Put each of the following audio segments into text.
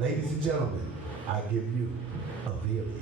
Ladies and gentlemen, I give you Avilion.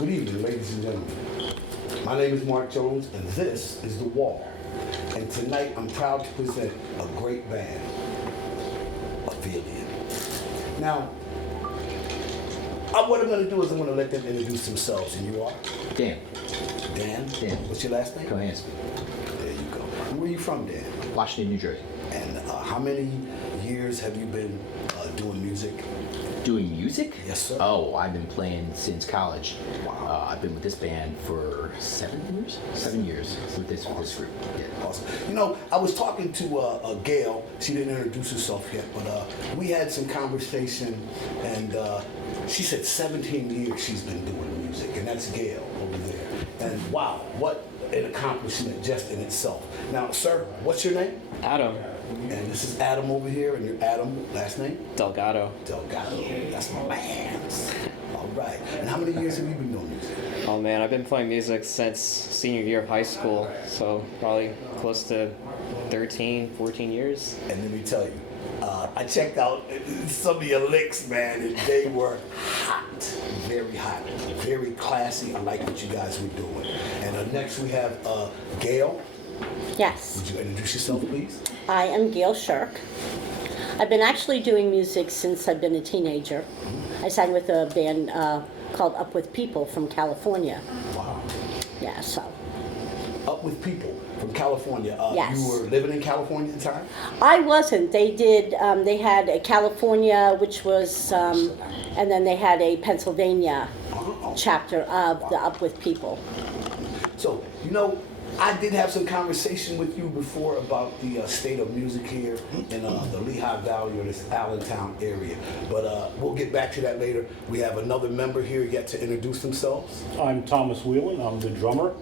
Good evening, ladies and gentlemen. My name is Mark Jones, and this is The Wall. And tonight, I'm proud to present a great band, Avilion. Now, what I'm going to do is I'm going to let them introduce themselves, and you are? Dan. Dan? Dan. What's your last name? Kohansky. There you go. Where are you from, Dan? Washington, New Jersey. And how many years have you been doing music? Doing music? Yes, sir. Oh, I've been playing since college. Wow. I've been with this band for 7 years? 7 years with this group. Yeah. Awesome. You know, I was talking to Gail. She didn't introduce herself yet, but we had some conversation, and she said 17 years she's been doing music, and that's Gail over there. And wow, what an accomplishment just in itself. Now, sir, what's your name? Adam. And this is Adam over here, and your Adam, last name? Delgado. Delgado. That's my man. All right. And how many years have you been doing music? Oh man, I've been playing music since senior year of high school, so probably close to 13, 14 years. And let me tell you, I checked out some of your licks, man, and they were hot, very classy. I like what you guys were doing. And next we have Gail. Yes, Would you introduce yourself, please? I am Gail Shirk. I've been actually doing music since I've been a teenager. I sang with a band called Up With People from California. Wow. Yeah, so. Up With People from California. Yes. You were living in California at the time? I wasn't. They did, they had a California, which was, and then they had a Pennsylvania chapter of the Up With People. So, you know, I did have some conversation with you before about the state of music here in the Lehigh Valley or this Allentown area. But we'll get back to that later. We have another member here yet to introduce themselves. I'm Thomas Whelan, I'm the drummer,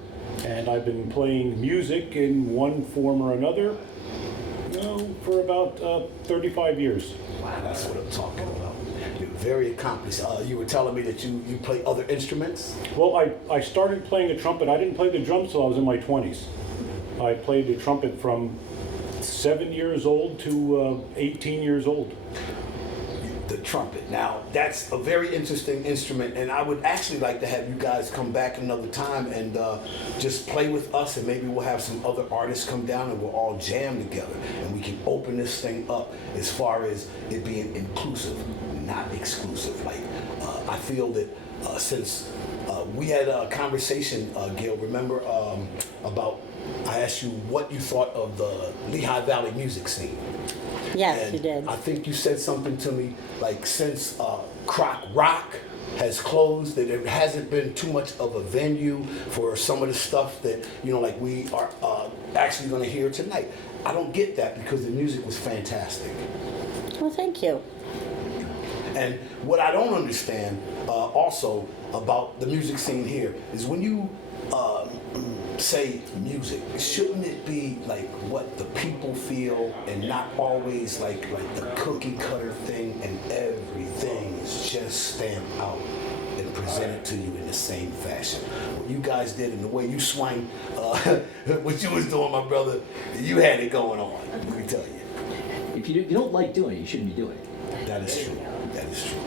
and I've been playing music in one form or another for about 35 years. Wow, that's what I'm talking about. You're very accomplished. You were telling me that you play other instruments? Well, I started playing the trumpet. I didn't play the drums till I was in my 20s. I played the trumpet from 7 years old to 18 years old. The trumpet. Now, that's a very interesting instrument, and I would actually like to have you guys come back another time and just play with us, and maybe we'll have some other artists come down and we'll all jam together, and we can open this thing up as far as it being inclusive, not exclusive. Like, I feel that since we had a conversation, Gail, remember, about, I asked you what you thought of the Lehigh Valley music scene. Yes, And you did. I think you said something to me like since Croc Rock has closed, that it hasn't been too much of a venue for some of the stuff that, you know, like we are actually going to hear tonight. I don't get that because the music was fantastic. Well, thank you. And what I don't understand also about the music scene here is when you say music, shouldn't it be like what the people feel and not always like the cookie cutter thing, and everything is just stamped out and presented to you in the same fashion? What you guys did and the way you swung, what you was doing, my brother, you had it going on, let me tell you. If you don't like doing it, you shouldn't be doing it. That is true. That is true.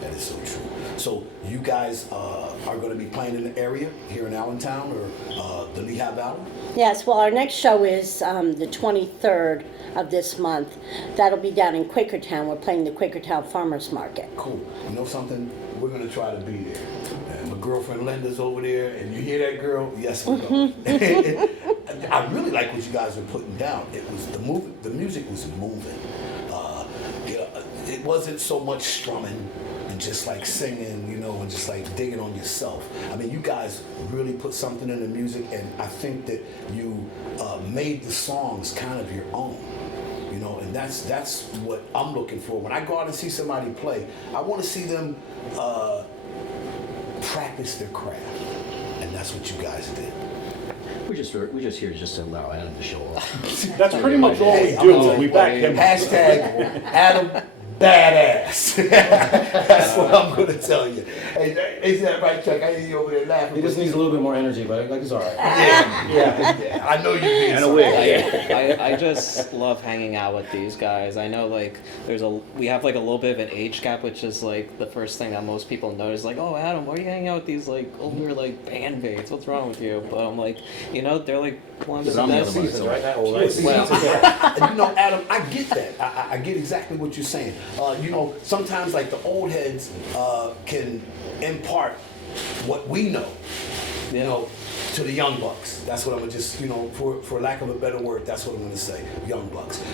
That is so true. So you guys are going to be playing in the area here in Allentown or the Lehigh Valley? Yes, well, our next show is the 23rd of this month. That'll be down in Quakertown. We're playing the Quakertown Farmers Market. Cool. You know something? We're going to try to be there. And my girlfriend Linda's over there, and you hear that, girl? Yes, we go. I really like what you guys are putting down. It was the music was moving. It wasn't so much strumming and just like singing, you know, and just like digging on yourself. I mean, you guys really put something in the music, and I think that you made the songs kind of your own. You know, and that's what I'm looking for. When I go out and see somebody play, I want to see them practice their craft, and that's what you guys did. We're just here just to allow Adam to show off. That's pretty much all we do. We back him. Hashtag Adam Badass. That's what I'm going to tell you. Hey, is that right, Chuck? I hear you over there laughing. He just needs a little bit more energy, but like it's all right. Yeah. I know you did. And a wig. I just love hanging out with these guys. I know like we have like a little bit of an age gap, which is like the first thing that most people notice. Like, oh Adam, why are you hanging out with these like older like band mates? What's wrong with you? But I'm like, you know, they're like one of the I'm the best. other one. Seasons, right? Not old, right? Well, And you know, Adam, I get that. I get exactly what you're saying. You know, sometimes like the old heads can impart what we know, you know, to the young bucks. That's what I'm gonna just, you know, for lack of a better word, that's what I'm gonna say, young bucks.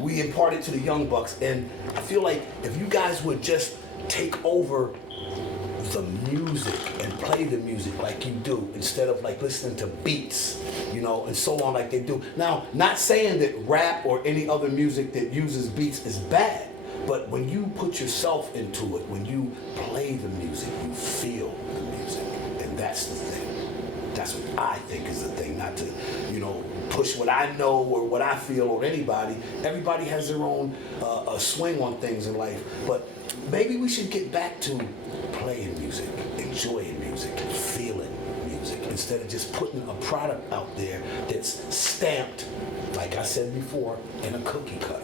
We impart it to the young bucks, and I feel like if you guys would just take over the music and play the music like you do instead of like listening to beats, you know, and so on like they do. Now, not saying that rap or any other music that uses beats is bad, but when you put yourself into it, when you play the music, you feel the music, and that's the thing. That's what I think is the thing, not to, you know, push what I know or what I feel or anybody. Everybody has their own swing on things in life, but maybe we should get back to playing music, enjoying music, feeling music, instead of just putting a product out there that's stamped, like I said before, in a cookie cutter.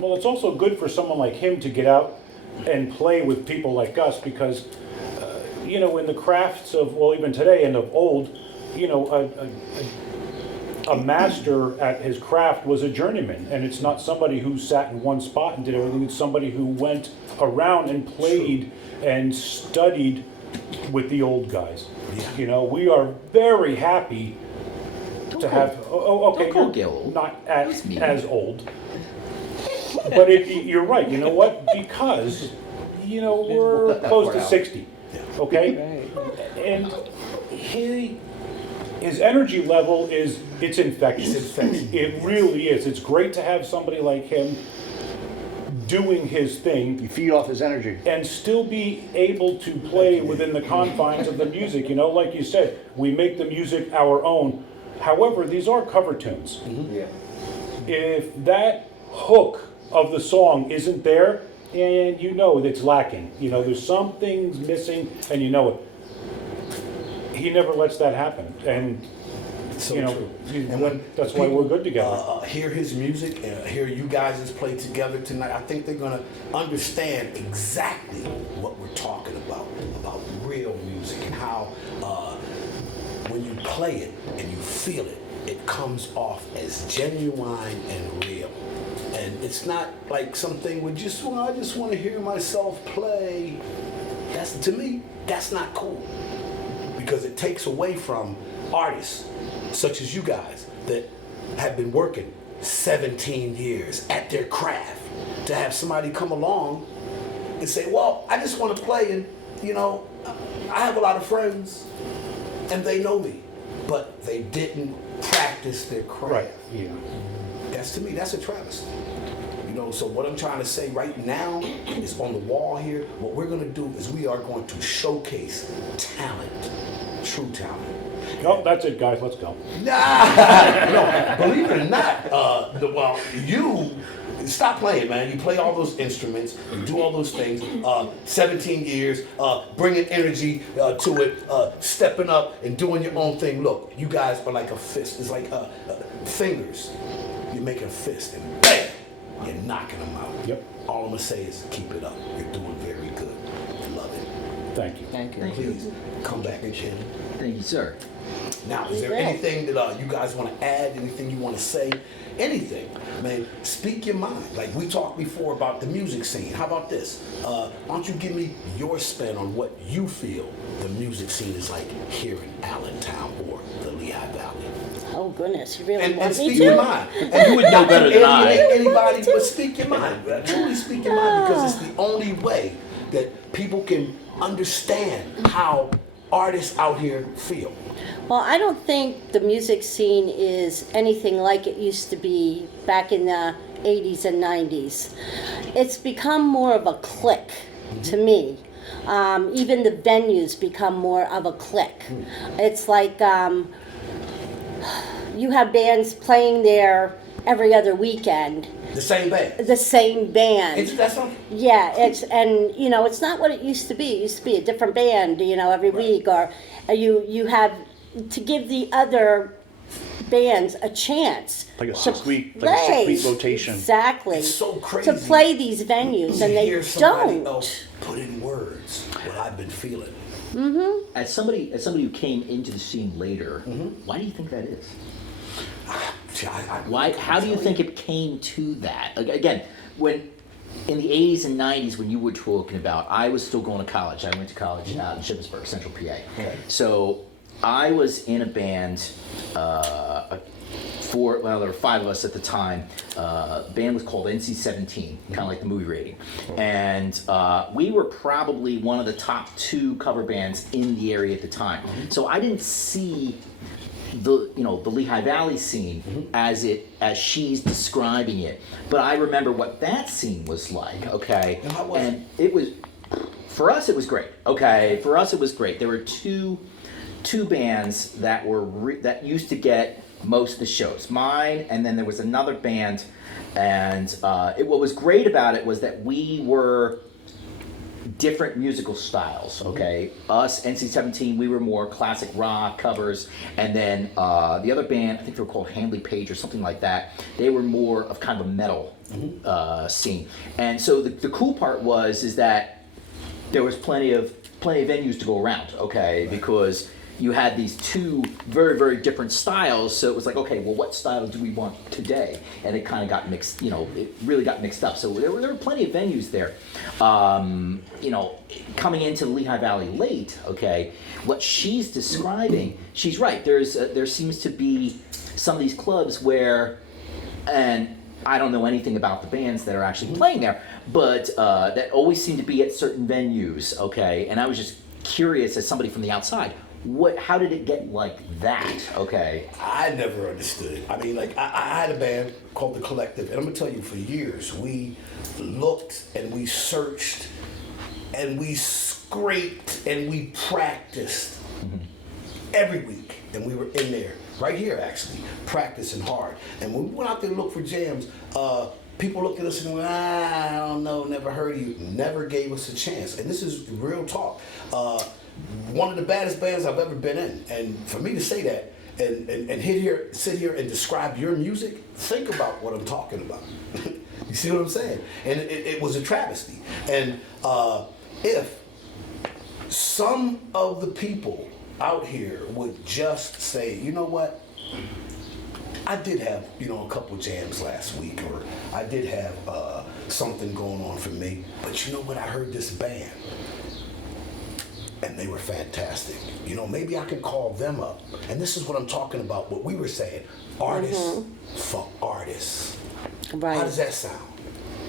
Well, it's also good for someone like him to get out and play with people like us because, you know, in the crafts of, well, even today and of old, you know, a master at his craft was a journeyman, and it's not somebody who sat in one spot and did everything. It's somebody who went around and played and studied with the old guys. Yeah. You know, we are very happy to have. Oh, okay, Don't call you're Gil old. not That's mean. as old. But you're right. You know what? Because you know we're close to 60. Okay, and his energy level it's infectious. It's infectious. It really is. It's great to have somebody like him doing his thing You feed off his energy. and still be able to play within the confines of the music. You know, like you said, we make the music our own. However, these are cover tunes. Yeah. If that hook of the song isn't there, and you know that it's lacking. You know, there's some things missing, and you know it. He never lets that happen, and So you know, true. And when that's why we're good together. Hear his music and hear you guys play together tonight, I think they're gonna understand exactly what we're talking about real music and how when you play it and you feel it, it comes off as genuine and real. And it's not like something where I just want to hear myself play. That's, to me, that's not cool. Because it takes away from artists such as you guys that have been working 17 years at their craft, to have somebody come along and say, well, I just want to play, and you know, I have a lot of friends and they know me, but they didn't practice their craft. Right. Yeah. That's, to me, that's a travesty. You know, so what I'm trying to say right now is on the wall here, what we're gonna do is we are going to showcase talent, true talent. Oh, that's it, guys. Let's go. No, believe it or not, you stop playing, man. You play all those instruments, you do all those things. 17 years, bringing energy to it, stepping up and doing your own thing. Look, you guys are like a fist. It's like fingers. You make a fist, and bam, You're knocking them out. Yep. All I'm gonna say is keep it up. You're doing very good. Love it. Thank you. Thank you. Please come back again. Thank you, sir. Now, is there will. anything that you guys want to add? Anything you want to say? Anything, man? Speak your mind. Like we talked before about the music scene. How about this? Why don't you give me your spin on what you feel the music scene is like here in Allentown or the Lehigh Valley? Oh goodness, you really And want me speak to? your mind. And you would know better than I. Anybody, but speak your mind. Truly speak your mind because it's the only way that people can understand how artists out here feel. Well, I don't think the music scene is anything like it used to be back in the 80s and 90s. It's become more of a clique to me. Even the venues become more of a clique. It's like you have bands playing there every other weekend. The same band. The same band. Isn't that something? Yeah, and it's not what it used to be. It used to be a different band, every week, or you have to give the other bands a chance. Like a to 6-week, play. rotation. Exactly. It's so crazy to play these venues, to and they hear somebody don't. else put in words what I've been feeling. As somebody who came into the scene later, why do you think that is? Why? How do you think it came to that? Again, when in the 80s and 90s, when you were talking about, I was still going to college. I went to college out in Shippensburg, Central PA. Okay. So I was in a band. There were 5 of us at the time. The band was called NC-17, kind of like the movie rating, and we were probably one of the top 2 cover bands in the area at the time. So I didn't see the Lehigh Valley scene as she's describing it, but I remember what that scene was like. Okay, And how was and it was for us. It was great. Okay, for us it was great. There were two bands that that used to get most of the shows. Mine, and then there was another band, and what was great about it was that we were different musical styles, okay? Us, NC-17, we were more classic rock covers, and then the other band, I think they were called Handley Page or something like that, they were more of kind of a metal scene. And so the cool part is that there was plenty of venues to go around, okay? Because you had these 2 very, very different styles, so it was like, okay, well, what style do we want today? And it kind of got mixed, it really got mixed up. So there were plenty of venues there. Coming into the Lehigh Valley late, okay, what she's describing, she's right. There seems to be some of these clubs where, and I don't know anything about the bands that are actually playing there, but that always seem to be at certain venues, okay? And I was just curious as somebody from the outside, how did it get like that? Okay. I never understood. I mean, like, I had a band called The Collective, and I'm gonna tell you, for years, we looked and we searched and we scraped and we practiced every week, and we were in there, right here actually, practicing hard. And when we went out there to look for jams, people looked at us and went, I don't know, never heard of you, never gave us a chance. And this is real talk. One of the baddest bands I've ever been in, and for me to say that and sit here and describe your music, think about what I'm talking about. You see what I'm saying? And it was a travesty. And if some of the people out here would just say, you know what, I did have a couple jams last week, or I did have something going on for me, but you know what, I heard this band and they were fantastic. Maybe I can call them up. And this is what I'm talking about, what we were saying. Artists for artists. Right. How does that sound?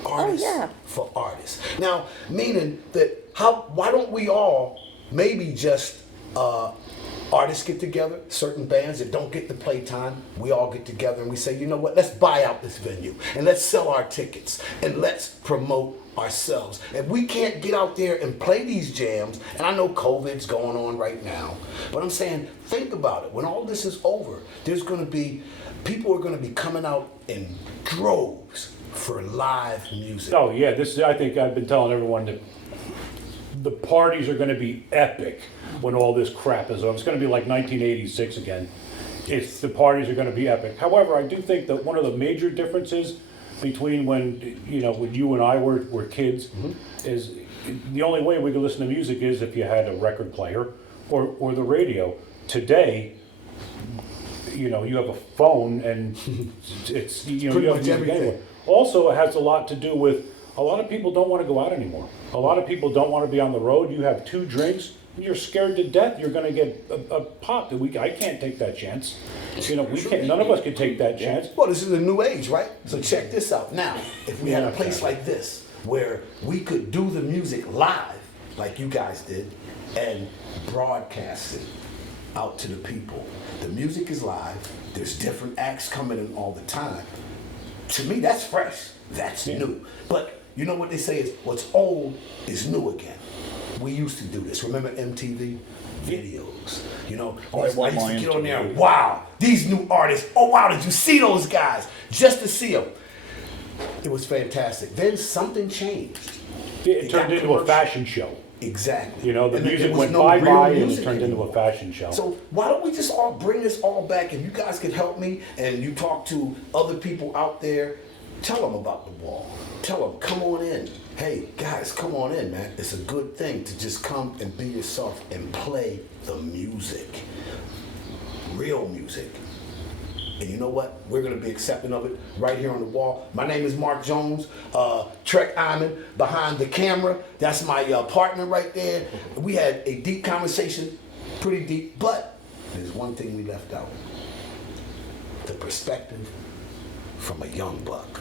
Artists yeah. for artists. Now, meaning that why don't we all maybe just artists get together, certain bands that don't get the play time, we all get together and we say, you know what, let's buy out this venue and let's sell our tickets and let's promote ourselves. If we can't get out there and play these jams, and I know COVID's going on right now, but I'm saying, think about it. When all this is over, people are going to be coming out in droves for live music. Oh yeah, I think I've been telling everyone that the parties are gonna be epic when all this crap is over. It's gonna be like 1986 again. The parties are gonna be epic. However, I do think that one of the major differences between when, you know, when you and I were kids, is the only way we could listen to music is if you had a record player or the radio. Today, you know, you have a phone and it's, you know, Pretty you have much music everything. anywhere. Also, it has a lot to do with, a lot of people don't want to go out anymore. A lot of people don't want to be on the road. You have 2 drinks, you're scared to death you're going to get a pop. I can't take that chance. You know, we can't, none of us can take that chance. Well, this is a new age, right? So check this out. Now, if we had a place like this where we could do the music live, like you guys did, and broadcast it out to the people. The music is live. There's different acts coming in all the time. To me, that's fresh. That's new. But you know what they say is what's old is new again. We used to do this. Remember MTV videos? You know, I used to get on there and wow, these new artists. Oh wow, did you see those guys? Just to see them. It was fantastic. Then something changed. It turned got into a commercial. fashion show. Exactly. You know, the And there music was went no bye real bye and it music turned into anymore. a fashion show. So why don't we just all bring this all back, and you guys could help me, and you talk to other people out there, tell them about the wall. Tell them, come on in. Hey, guys, come on in, man. It's a good thing to just come and be yourself and play the music. Real music. And you know what? We're going to be accepting of it right here on the wall. My name is Mark Jones. Trek Iman behind the camera. That's my partner right there. We had a deep conversation, pretty deep, but there's one thing we left out. The perspective from a young buck.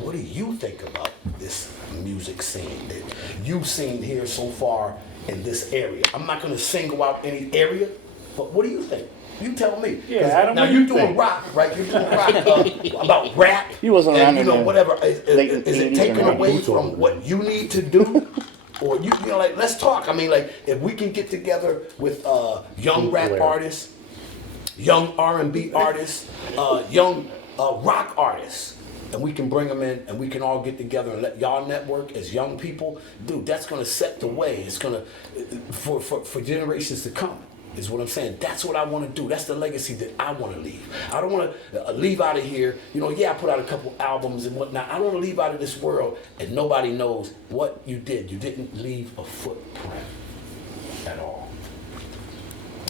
What do you think about this music scene that you've seen here so far in this area? I'm not going to single out any area, but what do you think? You tell me. Yeah, 'Cause Adam, now what do you're you doing think? rock, right? You're doing rock about rap. He wasn't and, around you know, in the whatever. late Is it 80s taken or away 90s. from what you need to do? Or you know, like, let's talk. I mean, like, if we can get together with young rap artists, young R&B artists, young rock artists, and we can bring them in, and we can all get together and let y'all network as young people, dude. That's gonna set the way. It's gonna for generations to come. Is what I'm saying. That's what I want to do. That's the legacy that I want to leave. I don't want to leave out of here. You know, yeah, I put out a couple albums and whatnot. I don't want to leave out of this world and nobody knows what you did. You didn't leave a footprint at all.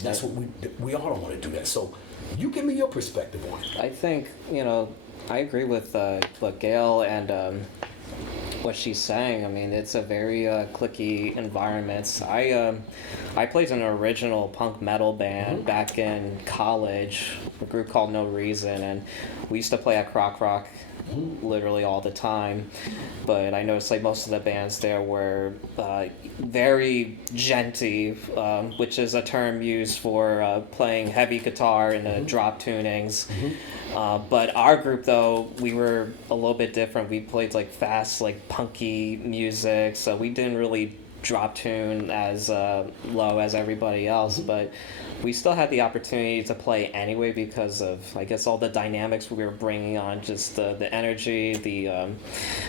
That's what we all don't want to do that. So, you give me your perspective on it. I think, you know, I agree with what Gail and what she's saying. I mean, it's a very cliquey environment. I played in an original punk metal band back in college, a group called No Reason, and we used to play at Croc Rock literally all the time. But I noticed like most of the bands there were very genty, which is a term used for playing heavy guitar in the drop tunings. But our group, though, we were a little bit different. We played like fast, like punky music, so we didn't really drop tune as low as everybody else, but we still had the opportunity to play anyway because of, I guess, all the dynamics we were bringing on, just the energy, the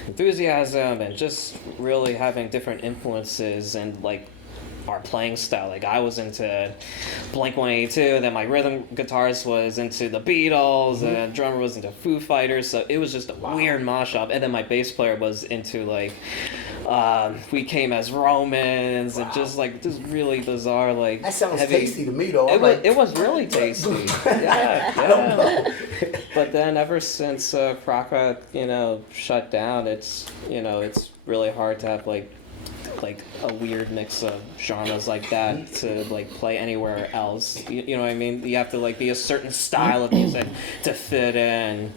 enthusiasm, and just really having different influences and like our playing style. Like I was into Blink-182, then my rhythm guitarist was into the Beatles, and the drummer was into Foo Fighters, so it was just a weird mashup. And then my bass player was into like We Came as Romans, and just like this really bizarre like That sounds heavy. tasty to me, though. It was really tasty. Yeah. But then ever since Croc Rock, you know, shut down, it's, you know, it's really hard to have like a weird mix of genres like that to like play anywhere else. You know what I mean? You have to like be a certain style of music to fit in.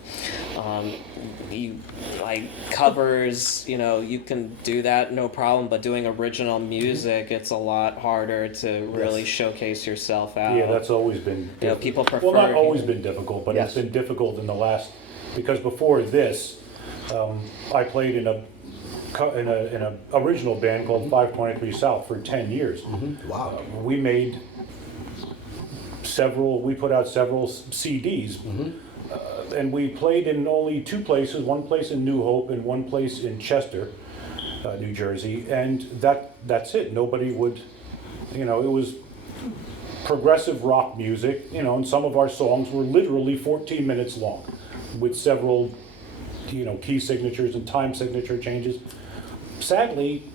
You like covers, you know, you can do that no problem, but doing original music, it's a lot harder to really showcase yourself out. Yeah, that's always been You know, people prefer. well, not always been difficult, but Yes. it's been difficult in the last, because before this, I played in a original band called 523 South for 10 years. Wow. We made we put out several CDs, and we played in only 2 places, one place in New Hope and one place in Chester, New Jersey, and that's it. Nobody would, you know, it was progressive rock music, you know, and some of our songs were literally 14 minutes long with several key signatures and time signature changes. Sadly,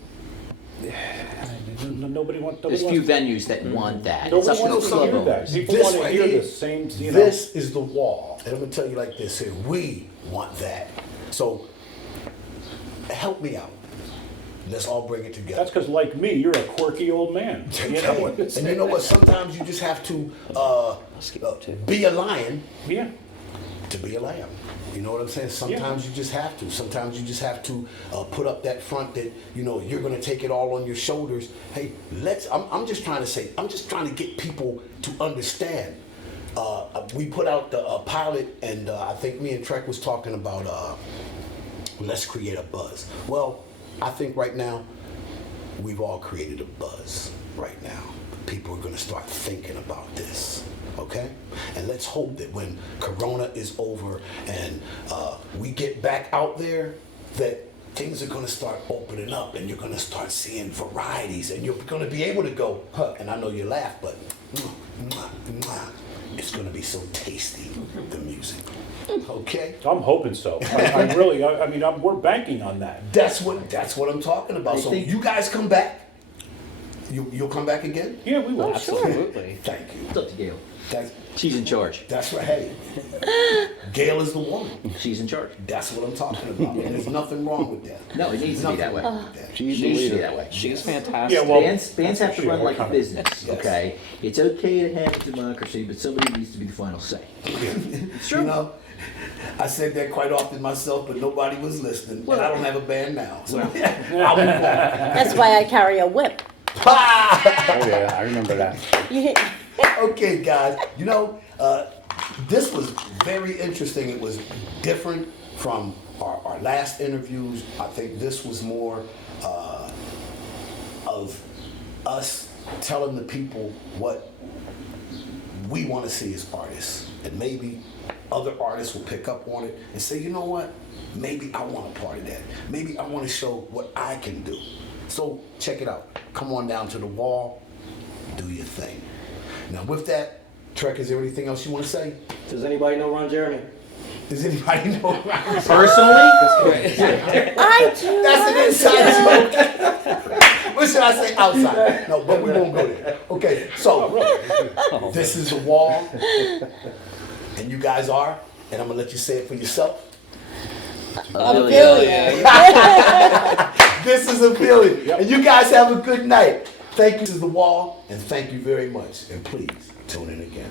nobody wants. There's few venues that want that. It's Nobody up to wants the to hear club that. owners. People This want to right hear here, the same. This is the wall. And I'm going to tell you like this here. We want that. So help me out. Let's all bring it together. That's because, like me, you're a quirky old man. And you know what? Sometimes you just have to be a lion Yeah. to be a lamb. You know what I'm saying? Sometimes you just have to. Sometimes you just have to put up that front that, you're going to take it all on your shoulders. Hey, I'm just trying to say, I'm just trying to get people to understand. We put out the pilot, and I think me and Trek was talking about let's create a buzz. Well, I think right now, we've all created a buzz right now. People are going to start thinking about this. Okay? And let's hope that when Corona is over and we get back out there, that things are going to start opening up and you're going to start seeing varieties and you're going to be able to go, and I know you laugh, but it's going to be so tasty, the music. Okay? I'm hoping so. I really, I mean, we're banking on that. That's what I'm talking about. So think- you guys come back. You'll come back again? Yeah, we will. Absolutely. Thank you. It's up to Gail. That's, She's in charge. that's right. Hey, Gail is the woman. She's in charge. That's what I'm talking about. And there's nothing wrong with that. No, it needs to be that way. She's It needs to be that way. She's fantastic. Yeah, well, Bands have to Sure, run like a coming. business, Yes. okay? It's okay to have democracy, but somebody needs to be the final say. It's true. I said that quite often myself, but nobody was listening. And I don't have a band now. So I'll move on. That's why I carry a whip. Oh, yeah, I remember that. Okay, guys. This was very interesting. It was different from our last interviews. I think this was more of us telling the people what we want to see as artists. And maybe other artists will pick up on it and say, you know what? Maybe I want a part of that. Maybe I want to show what I can do. So check it out. Come on down to the wall. Do your thing. Now with that, Trek, is there anything else you want to say? Does anybody know Ron Jeremy? Does anybody know? Personally, I do. That's an inside joke. What should I say? Outside. No, but we won't go there. Okay, so this is the wall, and you guys are, and I'm gonna let you say it for yourself. Avilion. This is Avilion, and you guys have a good night. Thank you. This is the wall, and thank you very much. And please tune in again.